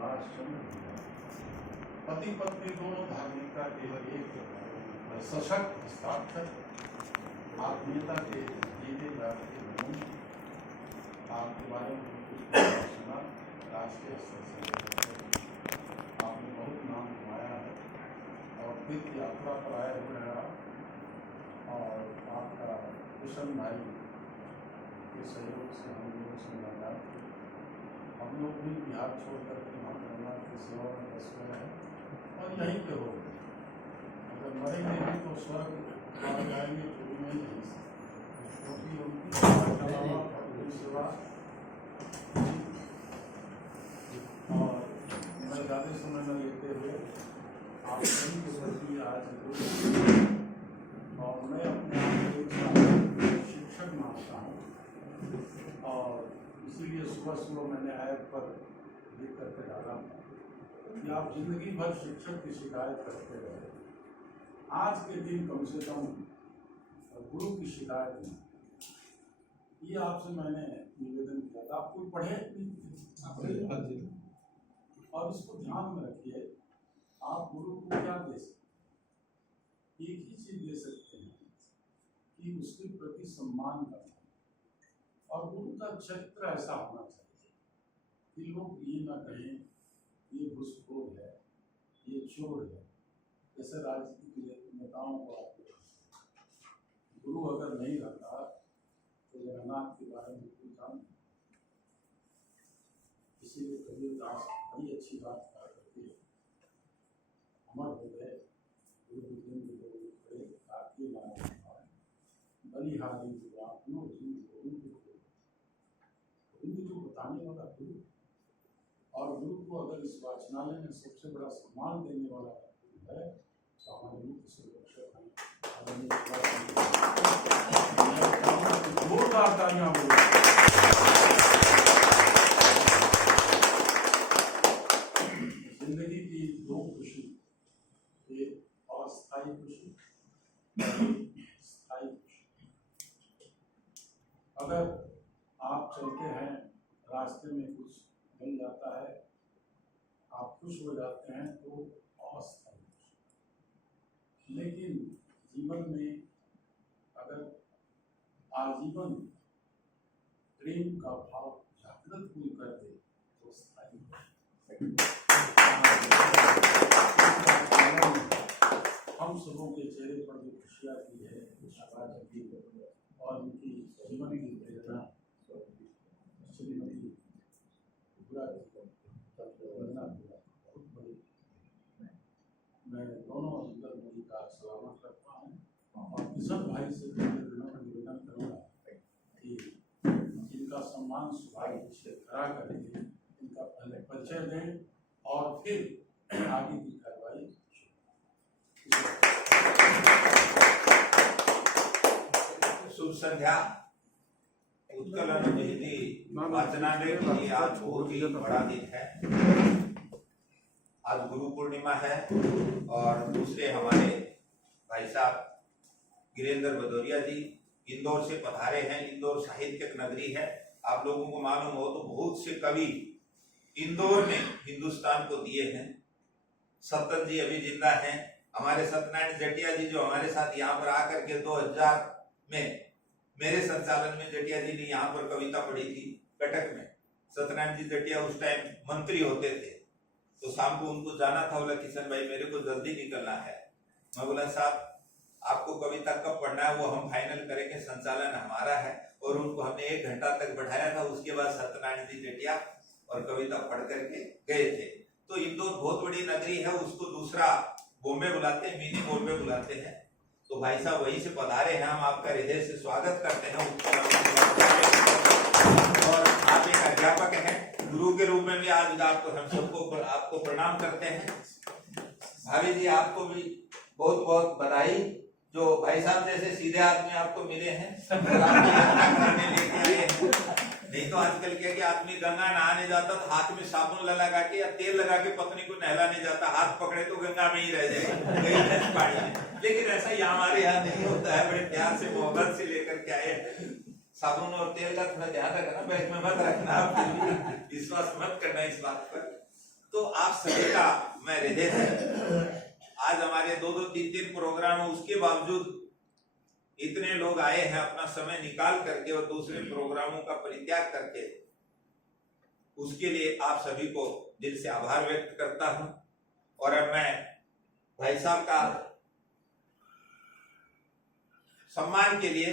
सुभाष चंद्र पति पत्नी दोनों धार्मिकता केवल एक सशक्त हस्ताक्षर आत्मीयता के जीते जाते गुण आपके बारे में कुछ सुना। राष्ट्रीय स्तर से आपने बहुत नाम कमाया है और तीर्थ यात्रा पर आए हुए हैं और आपका किशन भाई के सहयोग से हम लोगों से मुलाकात की। हम लोग भी बिहार छोड़ करके वहाँ जगन्नाथ की सेवा में बस गए हैं और यहीं पे हो गए। अगर मरेंगे भी तो स्वर्ग आ जाएंगे पूरी में यहीं से, क्योंकि उनकी सेवा और मैं ज़्यादा समय न लेते हुए आप सभी के प्रति आज और मैं अपने आप को एक शिक्षक मानता हूँ और इसीलिए सुबह सुबह मैंने ऐप पर लिख करके डाला कि आप जिंदगी भर शिक्षक की शिकायत करते रहे, आज के दिन कम से कम गुरु की शिकायत नहीं। ये आपसे मैंने निवेदन किया था। आप कोई पढ़े और इसको ध्यान में रखिए, आप गुरु को क्या दे सकते? एक ही चीज दे सकते हैं कि उसके प्रति सम्मान करना, और गुरु का चरित्र ऐसा होना चाहिए कि लोग ये ना कहें ये घुसखोर है, ये चोर है। जैसे राजनीतिक नेताओं को आप गुरु अगर नहीं रहता तो जगन्नाथ के बारे में कोई काम नहीं। इसीलिए कबीरदास बड़ी अच्छी बात कहा करती है, अमर हो गए गुरु दिन खड़े काके नारायण बलिहारी अपनों गोविंद को बताने वाला गुरु। और गुरु को अगर इस वाचनालय में सबसे बड़ा सम्मान देने वाला गुरु है तो हमारे मुख्य संरक्षक हैं। जोरदार तालियां बोलो। जिंदगी की दो खुशी, एक अस्थायी खुशी, स्थायी खुशी। अगर आप चलते हैं रास्ते में कुछ मिल जाता है, आप खुश हो जाते हैं तो अस्थायी खुशी। लेकिन जीवन में अगर आजीवन प्रेम का भाव जागृत कोई कर दे तो स्थायी खुशी। हम सबों के चेहरे पर जो खुशियाँ की है और उनकी जीवन की प्रेरणा श्रीमती बहुत बड़ी। मैं दोनों अंदर मोदी का सलामत करता हूँ और किशन भाई से निवेदन करूँगा कि जिनका सम्मान सुभाष से करा करेंगे, इनका पहले परिचय दें और फिर आगे की कार्रवाई। शुभ संध्या। उत्कल अनुदेही वाचनालय के लिए आज बहुत ही बड़ा दिन है। आज गुरु पूर्णिमा है और दूसरे हमारे भाई साहब गिरेंद्र भदौरिया जी इंदौर से पधारे हैं। इंदौर साहित्यिक नगरी है। आप लोगों को मालूम हो तो बहुत से कवि इंदौर ने हिंदुस्तान को दिए हैं। सत्तर जी अभी जिंदा हैं। हमारे सत्यनारायण जटिया जी जो हमारे साथ यहाँ पर आकर के 2000 में मेरे संचालन में जटिया जी ने यहाँ पर कविता पढ़ी थी कटक में। सत्यनारायण जी जटिया उस टाइम मंत्री होते थे, तो शाम को उनको जाना था। बोला किशन भाई मेरे को जल्दी निकलना है। मैं बोला साहब आपको कविता कब पढ़ना है वो हम फाइनल करेंगे, संचालन हमारा है। और उनको हमने 1 घंटा तक बैठाया था। उसके बाद सत्यनारायण जी जटिया और कविता पढ़ करके गए थे। तो इंदौर बहुत बड़ी नगरी है, उसको दूसरा बॉम्बे बुलाते हैं, मिनी बॉम्बे बुलाते हैं। तो भाई साहब वहीं से पधारे हैं, हम आपका हृदय से स्वागत करते हैं। और आप एक अध्यापक हैं, गुरु के रूप में भी आज आपको हम सबको आपको प्रणाम करते हैं। भाभी जी आपको भी बहुत बहुत बधाई, जो भाई साहब जैसे सीधे आदमी आपको मिले हैं, लेके आए हैं। नहीं तो आजकल क्या कि आदमी गंगा नहाने जाता तो हाथ में साबुन लगा के या तेल लगा के पत्नी को नहलाने जाता, हाथ पकड़े तो गंगा में ही रह जाएगा पानी में। लेकिन ऐसा ही हमारे यहाँ नहीं होता है। बड़े प्यार से मोहब्बत से लेकर के आए। साबुन और तेल का थोड़ा ध्यान रखना, बैग में मत रखना, विश्वास मत करना इस बात पर। तो आप सभी का मैं हृदय से, आज हमारे 2-2, 3-3 प्रोग्राम, उसके बावजूद इतने लोग आए हैं अपना समय निकाल करके और दूसरे प्रोग्रामों का परित्याग करके, उसके लिए आप सभी को दिल से आभार व्यक्त करता हूं। और अब मैं भाई साहब का सम्मान के लिए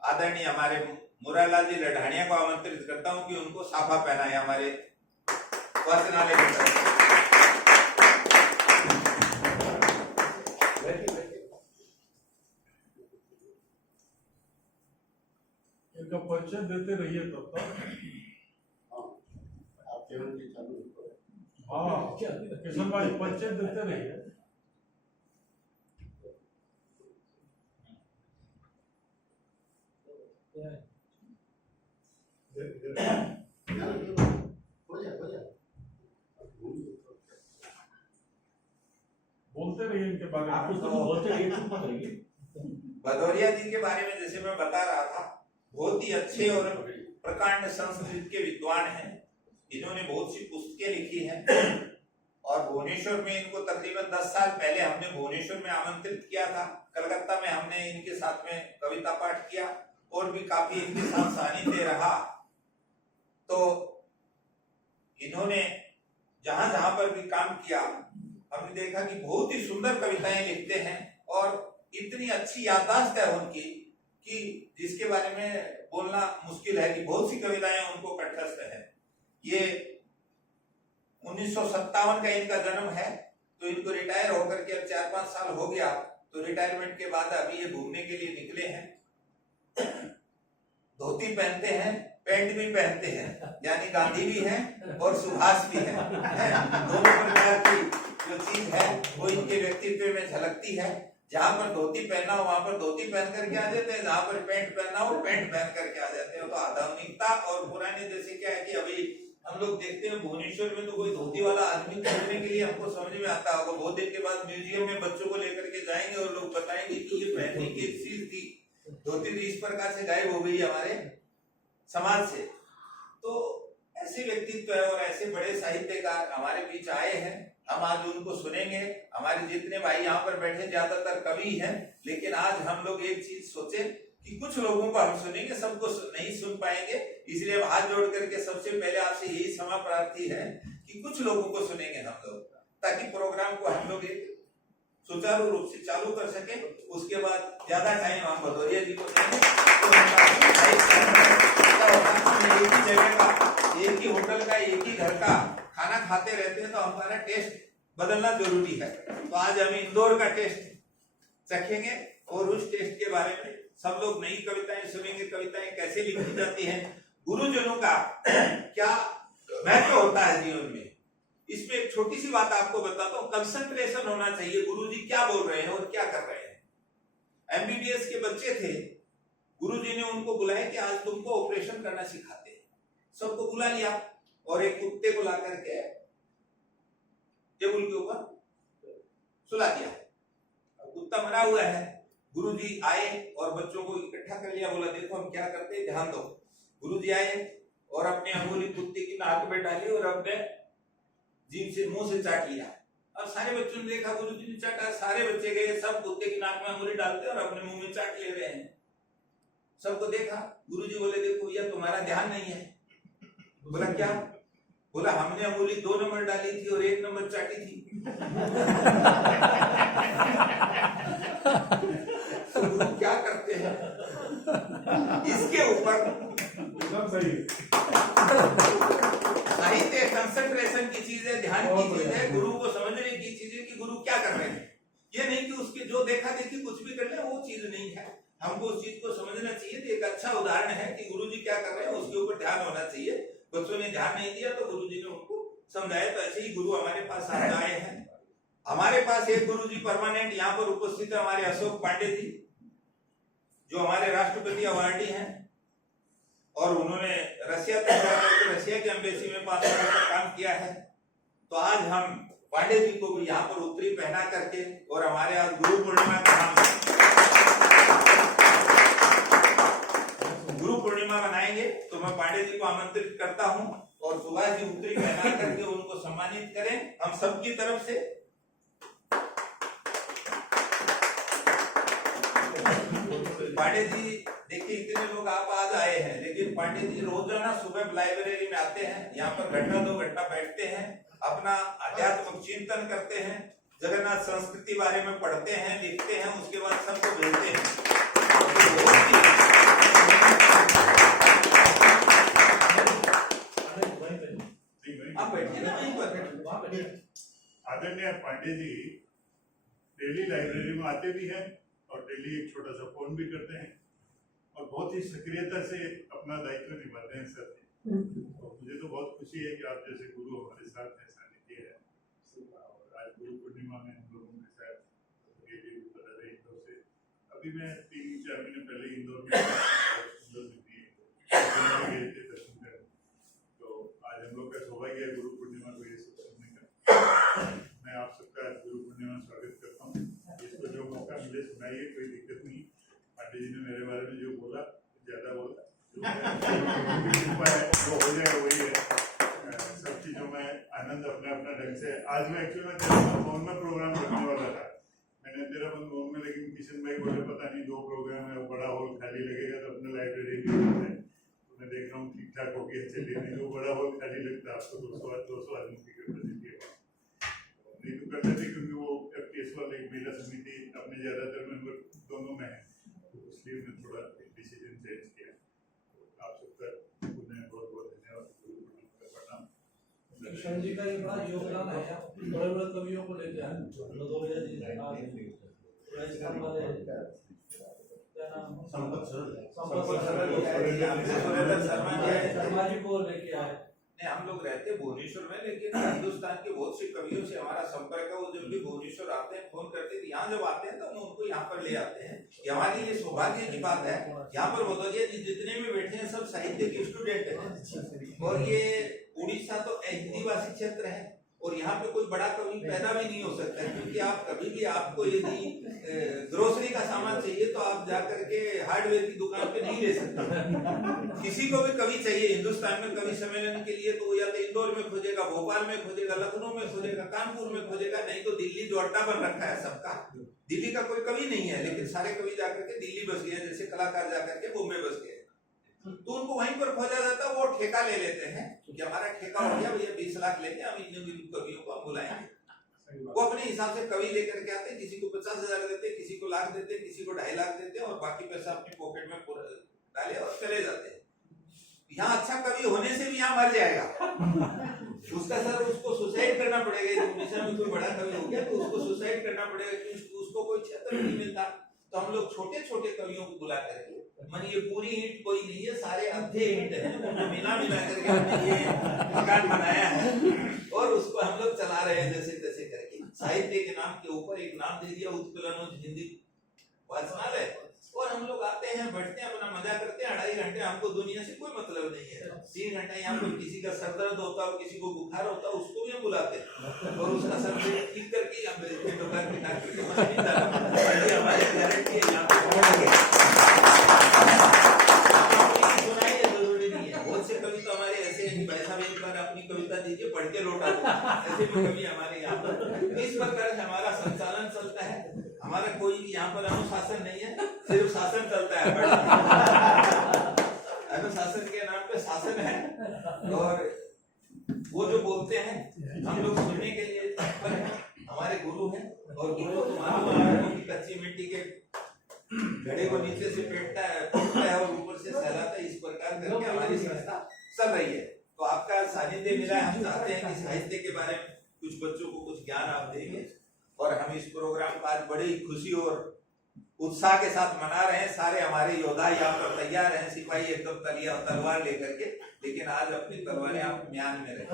आदरणीय हमारे मुरारलाल जी लढाणिया को आमंत्रित करता हूं कि उनको साफा पहनाए हमारे वाचनालय की तरफ से। इनका परिचय देते रहिए तब तक। हाँ किशन भाई, परिचय देते रहिए। बोलते रहिए इनके बारे में। आप कुछ तो बोलते रहिए, चुप मत रहिए। भदौरिया जी के बारे में जैसे मैं बता रहा था, बहुत ही अच्छे और प्रकांड संस्कृत के विद्वान हैं। इन्होंने बहुत सी पुस्तकें लिखी हैं और भुवनेश्वर में इनको तकरीबन 10 साल पहले हमने भुवनेश्वर में आमंत्रित किया था। कलकत्ता में हमने इनके साथ में कविता पाठ किया और भी काफी इनके साथ सानिध्य रहा। तो इन्होंने जहां जहां पर भी काम किया, हमने देखा कि बहुत ही सुंदर कविताएं लिखते हैं और इतनी अच्छी याददाश्त है उनकी कि जिसके बारे में बोलना मुश्किल है कि बहुत सी कविताएं उनको कंठस्थ है। ये 1957 का इनका जन्म है, तो इनको रिटायर होकर के अब 4-5 साल हो गया। तो रिटायरमेंट के बाद अभी ये घूमने के लिए निकले हैं। धोती पहनते हैं, पैंट भी पहनते हैं, यानी गांधी भी हैं और सुभाष भी हैं। दोनों प्रकार की जो चीज है वो इनके व्यक्तित्व में झलकती है। जहां पर धोती पहनना हो वहां पर धोती पहन करके आ जाते हैं, जहां पर पैंट पहनना हो पैंट पहन करके आ जाते हैं। तो आधुनिकता और पुराने जैसे क्या है कि अभी हम लोग देखते हैं भुवनेश्वर में तो कोई धोती वाला आदमी खोजने के लिए हमको समझ में आता होगा। बहुत दिन के बाद म्यूजियम में बच्चों को लेकर के जाएंगे और लोग बताएंगे कि ये पहनने की चीज थी, धोती तो इस प्रकार से गायब हो गई हमारे समाज से। तो ऐसे व्यक्तित्व है और ऐसे बड़े साहित्यकार हमारे बीच आए हैं। हम आज उनको सुनेंगे। हमारे जितने भाई यहाँ पर बैठे ज्यादातर कवि हैं, लेकिन आज हम लोग एक चीज सोचे कि कुछ लोगों को हम सुनेंगे, सबको नहीं सुन पाएंगे। इसलिए हम हाथ जोड़ करके सबसे पहले आपसे यही क्षमा प्रार्थी है कि कुछ लोगों को सुनेंगे हम लोग, ताकि प्रोग्राम को हम लोग एक सुचारू रूप से चालू कर सके। उसके बाद ज्यादा टाइम हम भदौरिया जी को देंगे। एक ही जगह का, एक ही होटल का, एक ही घर का खाना खाते रहते हैं तो हमारा टेस्ट बदलना जरूरी है। तो आज हम इंदौर का टेस्ट चखेंगे और उस टेस्ट के बारे में सब लोग नई कविताएं सुनेंगे। कविताएं कैसे लिखी जाती हैं, गुरुजनों का क्या महत्व होता है जीवन में। इसमें एक छोटी सी बात आपको बताता हूँ। कंसंट्रेशन होना चाहिए, गुरुजी क्या बोल रहे हैं और क्या कर रहे हैं। एमबीबीएस के बच्चे थे, गुरुजी ने उनको बुलाया कि आज तुमको ऑपरेशन करना सिखाते हैं। सबको बुला लिया और एक कुत्ते को ला करके टेबल के ऊपर सुला दिया। कुत्ता मरा हुआ है। गुरुजी आए और बच्चों को इकट्ठा कर लिया, बोला देखो हम क्या करते हैं, ध्यान दो। गुरुजी आए और अपने अंगुली कुत्ते की नाक पे डाली और अपने जीभ से मुंह से चाट लिया। और सारे बच्चों ने देखा गुरुजी ने चाटा, सारे बच्चे गए, सब कुत्ते की नाक में अंगुली डालते और अपने मुंह में चाट ले रहे हैं। सबको देखा, गुरुजी बोले देखो यह तुम्हारा ध्यान नहीं है। बोला क्या? बोला हमने अंगुली 2 नंबर डाली थी और 1 नंबर चाटी थी। तो गुरु क्या करते हैं इसके ऊपर एकदम सही। साहित्य कंसंट्रेशन की चीज है, ध्यान की चीज है, गुरु को समझने की चीज है कि गुरु क्या कर रहे हैं। ये नहीं कि उसके जो देखा देखी कुछ भी कर ले, वो चीज नहीं है। हमको उस चीज को समझना चाहिए। तो एक अच्छा उदाहरण है कि गुरुजी क्या कर रहे हैं, उसके ऊपर ध्यान होना चाहिए। बच्चों ने ध्यान नहीं दिया तो गुरुजी ने उनको समझाया। तो ऐसे ही गुरु हमारे पास आज आए हैं। हमारे पास एक गुरुजी परमानेंट यहाँ पर उपस्थित है, हमारे अशोक पांडे जी, जो हमारे राष्ट्रपति अवार्डी हैं और उन्होंने रशिया के एम्बेसी में 5 साल का काम किया है। तो आज हम पांडे जी को भी यहाँ पर उत्तरी पहना करके और हमारे आज गुरु पूर्णिमा मनाएंगे, तो मैं पांडे जी को आमंत्रित करता हूँ और सुभाष जी उत्तरी पहना करके उनको सम्मानित करें हम सबकी तरफ से। पांडे जी देखिए इतने लोग आप आज आए हैं, लेकिन पांडे जी रोजाना सुबह लाइब्रेरी में आते हैं, यहाँ पर घंटा 2 घंटा बैठते हैं, अपना आध्यात्मिक चिंतन करते हैं, जगन्नाथ संस्कृति बारे में पढ़ते हैं, लिखते हैं, उसके बाद सबको भेजते हैं। आप बैठिए ना वहीं पर। आदरणीय पांडे जी डेली लाइब्रेरी में आते भी हैं और डेली एक छोटा सा फोन भी करते हैं और बहुत ही सक्रियता से अपना दायित्व निभाते हैं सर। तो मुझे तो बहुत खुशी है कि आप जैसे गुरु हमारे साथ हैं, सानिध्य है। और आज गुरु पूर्णिमा में हम लोगों के साथ इंदौर से अभी मैं 3-4 महीने पहले इंदौर में गए थे दर्शन करने। तो आज हम लोग का सौभाग्य है गुरु पूर्णिमा को ये सब सुनने का। मैं आप सबका गुरु पूर्णिमा स्वागत करता हूँ। इसको जो मौका मिले सुनाइए, कोई दिक्कत नहीं। पांडे जी ने मेरे बारे में जो बोला ज्यादा बोला, जो हो जाए वही है। सब चीजों में आनंद अपने अपना ढंग से। आज मैं एक्चुअली में तेरा फोन में प्रोग्राम करने वाला था, मैंने तेरा फोन में, लेकिन किशन भाई बोले पता नहीं 2 प्रोग्राम है, बड़ा हॉल खाली लगेगा तो अपने लाइब्रेरी में मैं देख रहा हूँ ठीक ठाक हो गया। चलिए नहीं तो बड़ा हॉल खाली लगता आपको 200 आदमी की कैपेसिटी है, नहीं तो करते थे क्योंकि वो FTS वाले महिला समिति अपने ज्यादातर मेंबर दोनों में है, तो इसलिए मैं थोड़ा डिसीजन चेंज किया। तो आप सबका बहुत बहुत धन्यवाद, प्रणाम। कृष्ण जी का ये बड़ा योगदान है, बड़े बड़े कवियों को लेके आए, भदौरिया जी राजस्थान वाले क्या नाम संपत शर्मा जी को लेके आए। नहीं, हम लोग रहते भुवनेश्वर में, लेकिन हिंदुस्तान के बहुत से कवियों से हमारा संपर्क है। वो जब भी भुवनेश्वर आते हैं फोन करते थे, यहाँ जब आते हैं तो हम उनको यहाँ पर ले आते हैं। ये हमारे लिए सौभाग्य की बात है। यहाँ पर भदौरिया जी जितने भी बैठे हैं सब साहित्य के स्टूडेंट हैं, और ये उड़ीसा तो हिंदी भाषी क्षेत्र है, और यहाँ पे कोई बड़ा कवि पैदा भी नहीं हो सकता, क्योंकि आप कभी भी आपको यदि ग्रोसरी का सामान चाहिए तो आप जाकर के हार्डवेयर की दुकान पे नहीं ले सकते। किसी को भी कवि चाहिए हिंदुस्तान में कवि सम्मेलन के लिए तो या तो इंदौर में खोजेगा, भोपाल में खोजेगा, लखनऊ में खोजेगा, कानपुर में खोजेगा, नहीं तो दिल्ली जो अड्डा बन रखा है सबका, दिल्ली का कोई कवि नहीं है, लेकिन सारे कवि जाकर के दिल्ली बस गए, जैसे कलाकार जाकर के बॉम्बे बस गए, तो उनको वहीं पर खोजा जाता है। वो ठेका ले लेते हैं कि हमारा ठेका हो गया भैया 20 लाख लेंगे, हम इन कवियों को हम बुलाएंगे। वो अपने हिसाब से कवि लेकर के आते हैं, किसी को 50,000 देते हैं, किसी को लाख देते हैं, किसी को 2.5 लाख देते हैं, और बाकी पैसा अपनी पॉकेट में डाले और चले जाते हैं। यहाँ अच्छा कवि होने से भी यहाँ मर जाएगा उसका सर, उसको सुसाइड करना पड़ेगा। उड़ीसा में कोई बड़ा कवि हो गया तो उसको सुसाइड करना पड़ेगा, क्योंकि उसको कोई क्षेत्र नहीं मिलता। तो हम लोग छोटे छोटे कवियों को बुला करके, मन ये पूरी ईंट कोई नहीं है, सारे आधे ईंट है, मिला करके हमने ये मकान बनाया है, और उसको हम लोग चला रहे हैं जैसे तैसे करके। साहित्य के नाम के ऊपर एक नाम दे दिया, उत्कलन हिंदी वाचनालय, और हम लोग आते हैं, बैठते हैं, अपना मजा करते हैं। 2.5 घंटे, हमको दुनिया से कोई मतलब नहीं है। 3 घंटा यहाँ पर किसी का सर दर्द होता है, किसी को बुखार होता है, उसको भी हम बुलाते हैं, और उसका सर ठीक करके हम भेजते हैं डॉक्टर के डॉक्टर के पास। ये हमारे गारंटी है यहाँ पे। सुनाई है जरूरी नहीं है, बहुत से कवि तो हमारे ऐसे हैं कि भाई साहब एक बार अपनी कविता दीजिए, पढ़ के लौटा दो, ऐसे भी कवि हमारे यहाँ पर। इस प्रकार से हमारा संचालन चलता है। हमारा कोई यहाँ पर अनुशासन नहीं है, सिर्फ शासन चलता है। अनुशासन के नाम पे शासन है, और वो जो बोलते हैं हम लोग सुनने के लिए तत्पर हैं। हमारे गुरु हैं, और गुरु तुम्हारा कच्ची मिट्टी के घड़े को नीचे से पेटता है और ऊपर से सहलाता है। इस प्रकार करके हमारी संस्था चल रही है। तो आपका सानिध्य मिला है। हम चाहते हैं कि साहित्य के बारे में कुछ बच्चों को कुछ ज्ञान आप देंगे, और हम इस प्रोग्राम को आज बड़ी खुशी और उत्साह के साथ मना रहे हैं। सारे हमारे योद्धा यहाँ पर तैयार हैं, सिपाही एकदम तलिया तलवार लेकर के, लेकिन आज अपनी तलवारें आप म्यान में रखें।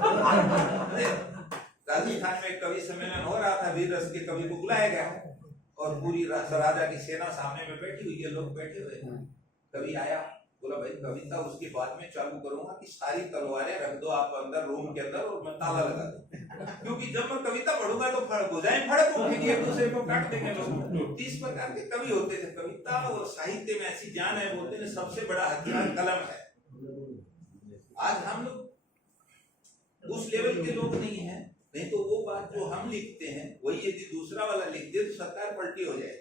राजस्थान में कवि सम्मेलन हो रहा था, वीर रस के कवि को बुलाया गया, और पूरी राजा की सेना सामने में बैठी हुई है, लोग बैठे हुए हैं। कवि आया, बोला भाई कविता उसके बाद में चालू करूंगा कि सारी तलवारें रख दो आप अंदर रूम के अंदर, और मैं ताला लगा दूं, क्योंकि जब मैं कविता पढ़ूंगा तो भुजाएं फड़क उठेगी, एक दूसरे को काट देंगे लोग। इस प्रकार के कवि होते थे। कविता और साहित्य में ऐसी जान है, बोलते हैं सबसे बड़ा हथियार कलम है। आज हम लोग उस लेवल के लोग नहीं है। नहीं तो वो बात जो हम लिखते हैं वही यदि दूसरा वाला लिख दे तो सरकार पलटी हो जाए।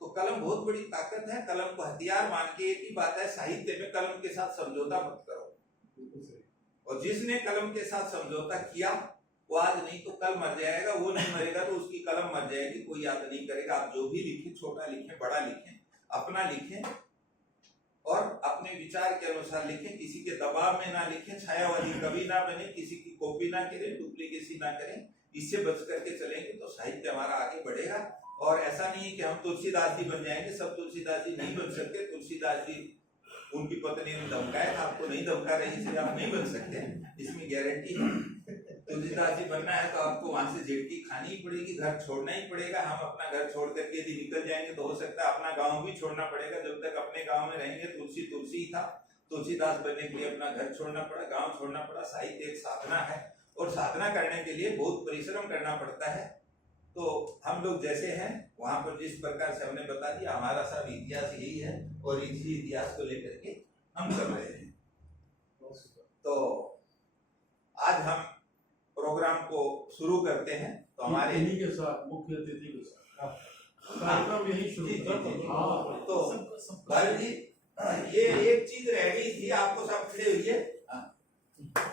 तो कलम बहुत बड़ी ताकत है, कलम को हथियार मान के एक ही बात है, साहित्य में कलम के साथ समझौता मत करो। और जिसने कलम के साथ समझौता किया वो आज नहीं तो कल मर जाएगा, वो नहीं मरेगा तो उसकी कलम मर जाएगी, कोई याद नहीं करेगा। आप जो भी लिखें, छोटा लिखें बड़ा लिखें, अपना लिखें और अपने विचार के अनुसार लिखें, किसी के दबाव में ना लिखें, छायावादी कवि ना बने, किसी की कॉपी ना करें, डुप्लीकेसी ना करें। इससे बच करके चलेंगे तो साहित्य हमारा आगे बढ़ेगा। और ऐसा नहीं है कि हम तुलसीदास जी बन जाएंगे, सब तुलसीदास जी नहीं बन सकते। तुलसीदास जी उनकी पत्नी ने धमकाया, आपको नहीं धमका रही इसलिए आप नहीं बन सकते, इसमें गारंटी है। तुलसीदास जी बनना है तो आपको वहां से झेड़की खानी ही पड़ेगी, घर छोड़ना ही पड़ेगा। हम अपना घर छोड़ करके यदि निकल जाएंगे तो हो सकता है अपना गांव भी छोड़ना पड़ेगा। जब तक अपने गांव में रहेंगे तुलसी तुलसी ही था, तुलसीदास बनने के लिए अपना घर छोड़ना पड़ा, गांव छोड़ना पड़ा। साहित्य एक साधना है और साधना करने के लिए बहुत परिश्रम करना पड़ता है। तो हम लोग जैसे हैं वहां पर जिस प्रकार से हमने बता दिया, हमारा सब इतिहास यही है और इसी इतिहास को लेकर के हम चल रहे हैं। तो आज हम प्रोग्राम को शुरू करते हैं। तो हमारे इन्हीं के साथ मुख्य अतिथि के साथ कार्यक्रम यही शुरू हाँ। तो भाई जी ये एक चीज रह गई थी, आपको सब खड़े हुई है,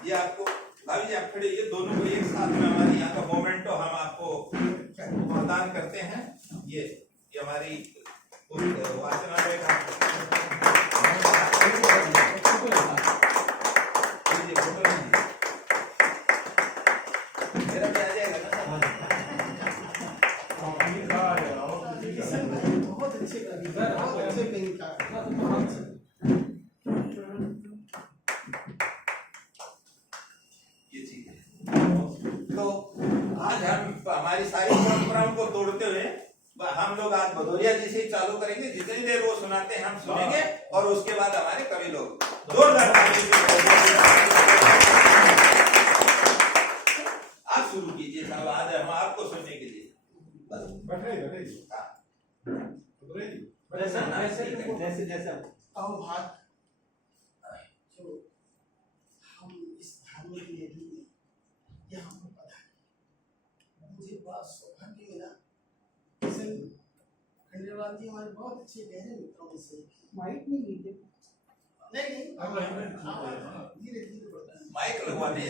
ये आपको भाभी जी आप खड़े हुई, दोनों को एक साथ में हमारे यहाँ का मोमेंटो हम आपको प्रदान करते हैं। ये हमारी वाचनालय का मेरा भी आ जाएगा ना, बहुत अच्छे कवि, बहुत अच्छे पेंटर। ये चीज है। तो आज हम हमारी सारी परंपराओं को तोड़ते हुए हम लोग आज भदौरिया जी से ही चालू करेंगे। जितनी देर वो सुनाते हैं हम सुनेंगे और उसके बाद हमारे कवि लोग जोरदार आप शुरू कीजिए साहब, आज हम आपको सुनने के लिए जैसे जैसे अवभाग जो हम इस धार्मिक वेदी में यहाँ पर पधारे, मुझे बड़ा सौभाग्य मिला। खंडेलवाल जी हमारे बहुत अच्छे गहरे मित्रों में से माइक नहीं लीजिए, नहीं धीरे धीरे बढ़ता है, माइक लगवाने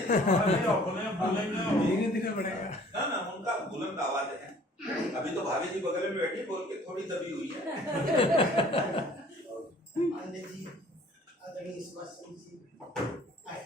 धीरे धीरे बढ़ेगा ना उनका बुलंद आवाज है। अभी तो भाभी जी बगल में बैठी बोल के थोड़ी दबी हुई है। आनंद जी, आदरणीय सुभाष चंद्र जी आए।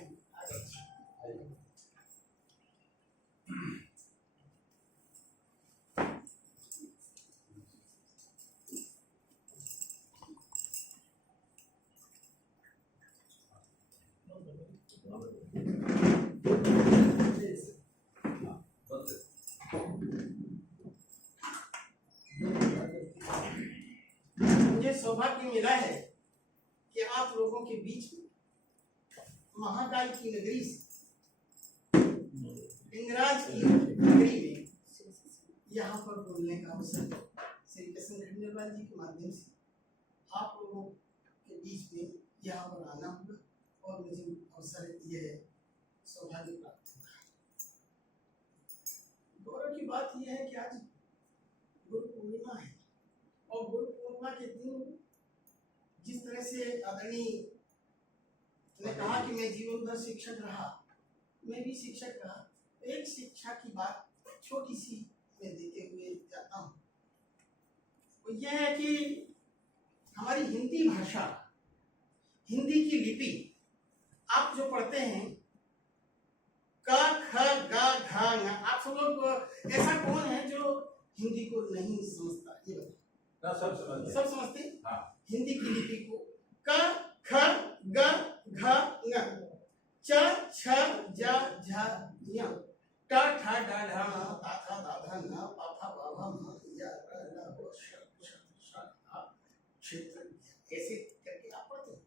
मुझे सौभाग्य मिला है कि आप लोगों के बीच में महाकाल की नगरी से लिंगराज की नगरी में यहाँ पर बोलने का अवसर श्री कृष्ण खंडेलवाल जी के माध्यम से आप लोगों के बीच में यहाँ पर आना हुआ और मुझे अवसर यह सौभाग्य प्राप्त हुआ। गौरव की बात यह है कि आज गुरु पूर्णिमा है और गुरु पूर्णिमा के दिन जिस तरह से आदरणीय ने कहा कि मैं जीवन भर शिक्षक रहा, मैं भी शिक्षक रहा, एक शिक्षा की बात छोटी सी मैं देते हुए जाता हूँ। तो यह है कि हमारी हिंदी भाषा, हिंदी की लिपि आप जो पढ़ते हैं क ख ग घ ङ, आप सब लोग ऐसा कौन है जो हिंदी को नहीं समझता? ये बताओ। सब समझते हैं? हाँ। हिंदी की लिपि को क ख ग घ ङ, च छ ज झ ञ, ट ठ ड ढ ता थ दा ध न पा फ ब भ म य र ल व श ष ष क्षेत्र ऐसे करके आप पढ़ते हैं।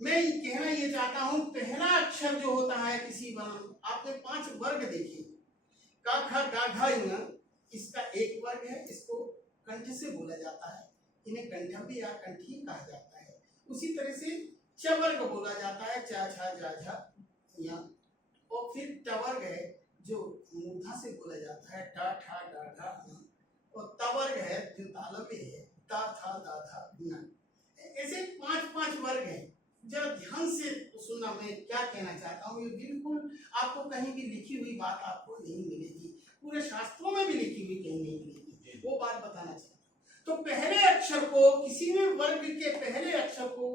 मैं कहना ये चाहता हूँ, पहला अक्षर जो होता है किसी वर्ण, आपने 5 वर्ग देखे, क ख ग घ ङ, इसका एक वर्ग है, इसको कंठ से बोला जाता है, इन्हें कंठम्बी या कंठी कहा जाता है। उसी तरह से च वर्ग बोला जाता है, च छ ज झ ञ और फिर टवर्ग है जो मूर्धा से बोला जाता है, टा ठा डा ढा न। और तवर्ग है जो तालव्य है, ता था दा था न। ऐसे 5 वर्ग हैं। जरा ध्यान से सुनना, मैं क्या कहना चाहता हूँ। ये बिल्कुल आपको कहीं भी लिखी हुई बात आपको नहीं मिलेगी, पूरे शास्त्रों में भी लिखी हुई कहीं नहीं मिलेगी, वो बात बताना चाहता हूँ। तो पहले अक्षर को, किसी भी वर्ग के पहले अक्षर को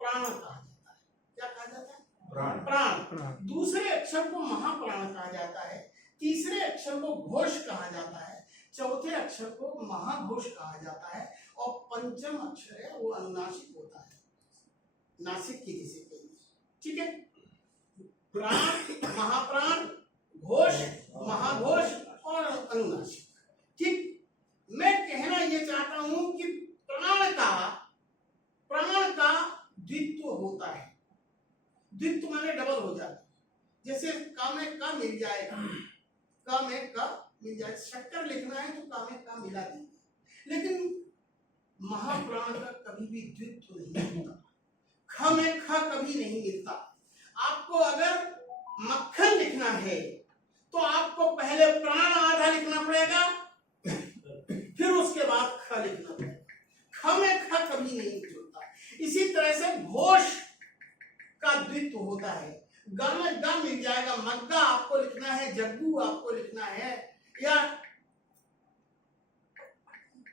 प्राण कहा जाता है। क्या कहा जाता है? प्राण। दूसरे अक्षर को महाप्राण कहा जाता है, तीसरे अक्षर को घोष कहा जाता है, चौथे अक्षर को महाघोष कहा जाता है, और पंचम अक्षर है वो अनुनासिक होता है, नासिक की जिसे कहेंगे। ठीक है, प्राण, महाप्राण, घोष, महाघोष और अनुनासिक। ठीक, मैं कहना ये चाहता हूं कि प्राण का द्वित्व होता है। द्वित्व माने डबल हो जाता है। जैसे का में का मिल जाएगा, का में का मिल जाए, शक्कर लिखना है तो का में का मिला देंगे, लेकिन महाप्राण का कभी भी द्वित्व नहीं होता। ख में ख कभी नहीं मिलता। आपको अगर मक्खन लिखना है तो आपको पहले प्राण आधा लिखना पड़ेगा, फिर उसके बाद ख लिखना पड़ेगा। ख में ख कभी नहीं जुड़ता। इसी तरह से घोष का द्वित्व होता है। ग में ग मिल जाएगा, मग्गा आपको लिखना है, जग्गू आपको लिखना है, या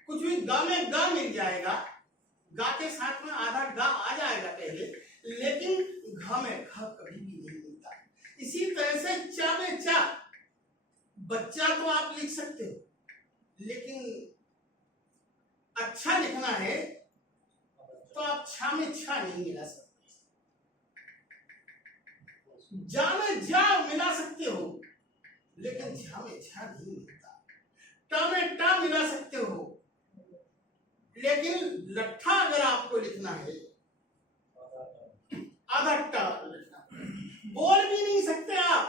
कुछ भी ग में ग मिल जाएगा, गा के साथ में आधा गा आ जाएगा पहले, लेकिन घ में ख कभी भी नहीं मिलता। इसी तरह से चा में चा, बच्चा तो आप लिख सकते हो, लेकिन अच्छा लिखना है तो आप छा में छा नहीं मिला सकते। जा में जा मिला सकते हो, लेकिन झा में झा नहीं मिलता। टा में टा मिला सकते हो, लेकिन लट्ठा अगर आपको लिखना है आधा टा लिखना, बोल भी नहीं सकते आप,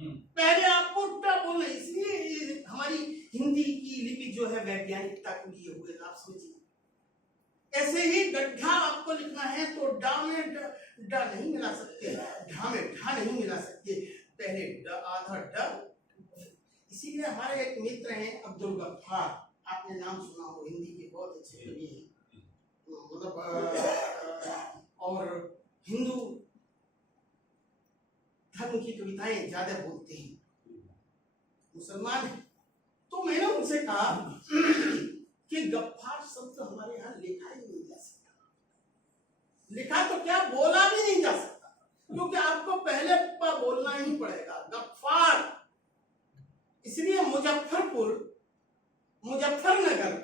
पहले आपको टा बोलना। इसलिए हमारी हिंदी की लिपि जो है वैज्ञानिकता को लिए हुए, आप समझिए। ऐसे ही गड्ढा आपको लिखना है तो डा में डा नहीं मिला सकते, ढा में ढा नहीं मिला सकते, पहले ड आधा ड। इसीलिए हमारे एक मित्र हैं अब्दुल गफ्फार, आपने नाम सुना हो, हिंदी के बहुत अच्छे कवि हैं, मतलब और हिंदू धर्म की कविताएं ज्यादा बोलते हैं, मुसलमान है। तो मैंने उनसे कहा कि गफ्फार शब्द हमारे यहाँ लिखा ही नहीं जा सकता। लिखा तो क्या, बोला भी नहीं जा सकता, क्योंकि आपको पहले पा बोलना ही पड़ेगा, गफ्फार। इसलिए मुजफ्फरपुर, मुजफ्फरनगर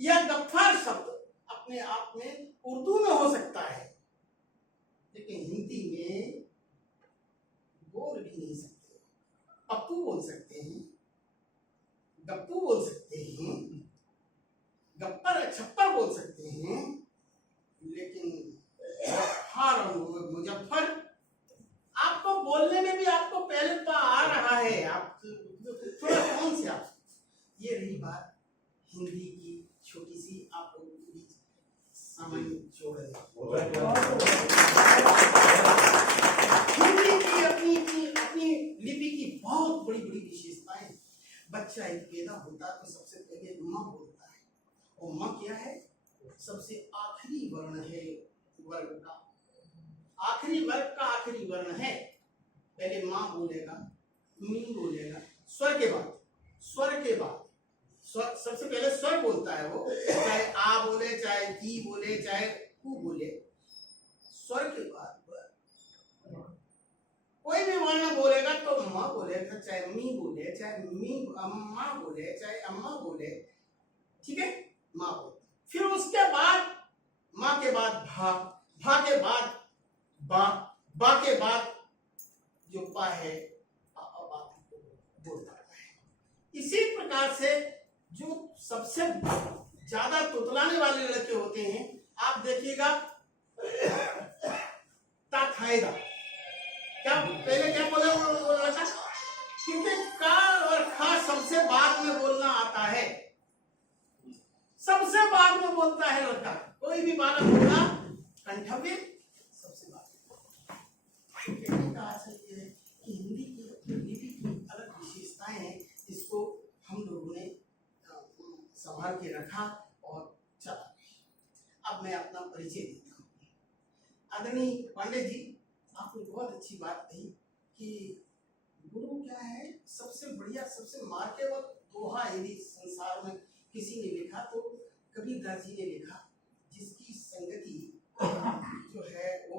या गफ्फार शब्द अपने आप में उर्दू में हो सकता है, लेकिन हिंदी में बोल भी नहीं सकते। पप्पू बोल सकते हैं, गप्पू बोल सकते हैं, गप्पर छप्पर बोल सकते हैं, लेकिन गफ्फार और मुजफ्फर आपको बोलने में भी आपको पहले पा आ रहा है, आप थोड़ा कौन से आप। ये रही बात हिंदी की छोटी सी आप लोगों के बीच सामान्य जोड़ है। हिंदी की अपनी लिपि की बहुत बड़ी बड़ी विशेषताएं। बच्चा एक पैदा होता है तो सबसे पहले माँ बोलता है, और माँ क्या है, सबसे आखिरी वर्ण है वर्ग का, आखिरी वर्ग का आखिरी वर्ण है। पहले माँ बोलेगा, मी बोलेगा, स्वर के बाद सबसे पहले स्वर बोलता है वो, चाहे आ बोले, चाहे ई बोले, चाहे ऊ बोले। स्वर के बाद कोई भी वर्ण बोलेगा तो माँ बोलेगा, चाहे मी बोले, चाहे मी अम्मा बोले, चाहे अम्मा बोले, ठीक है, माँ बोले। फिर उसके बाद माँ के बाद भा, भा के बाद बा, बा के बाद जो पा है बोलता है। इसी प्रकार से जो सबसे ज्यादा तुतलाने वाले लड़के होते हैं, आप देखिएगा ता खाएगा, क्या पहले क्या बोला वो लड़का, क्योंकि का और खा सबसे बाद में बोलना आता है, सबसे बाद में बोलता है लड़का। कोई भी बालक होगा कंठव्य सबसे बाद। कहने का आशय लिखा और चला गया। अब मैं अपना परिचय देता हूँ। आदरणीय पांडे जी, आपने बहुत अच्छी बात कही कि गुरु क्या है, सबसे बढ़िया सबसे मार्केबल दोहा यदि संसार में किसी ने लिखा तो कबीरदास जी ने लिखा, जिसकी संगति जो है वो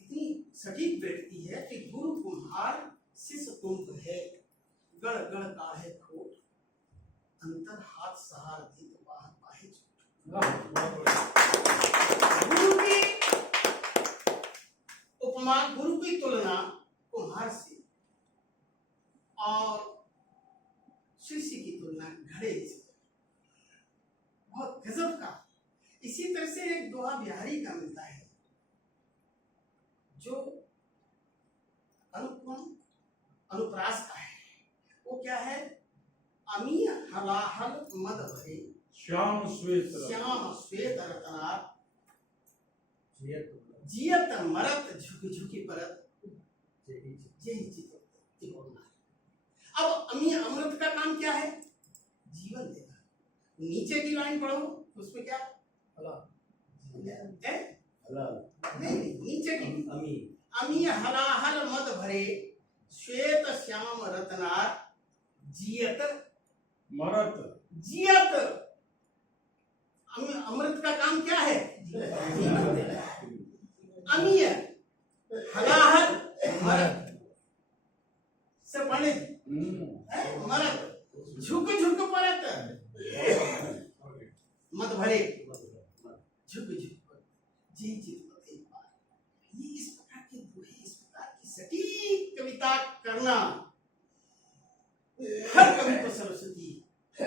इतनी सटीक बैठती है कि गुरु कुम्हार शिष्य कुंभ है, गण गण काहे खोट, अंतर हाथ सहार दी तो बाहर बाहे झूठ। गुरु की उपमा, गुरु की तुलना कुम्हार से और शिष्य की तुलना घड़े से, बहुत गजब का। इसी तरह से एक दोहा बिहारी का मिलता है जो अनुपम अनुप्रास का है। वो क्या है? अमी हलाहल मद भरे श्याम श्वेत रतनार जियत मरत झुकी झुकी परत जेहि चित तिकोना। अब अमी अमृत का काम क्या है? जीवन देना। नीचे की लाइन पढ़ो, उसमें क्या? नहीं, नीचे की अमी हलाहल मद भरे श्वेत श्याम रतनार जियत मरत जियत। अमृत का काम क्या है? अमीय हलाहल मरत से पढ़े मरत झुक झुक परत मत भरे झुक झुक जी जी। ये इस प्रकार के दोहे, इस प्रकार की सटीक कविता करना हर कवि को सरस्वती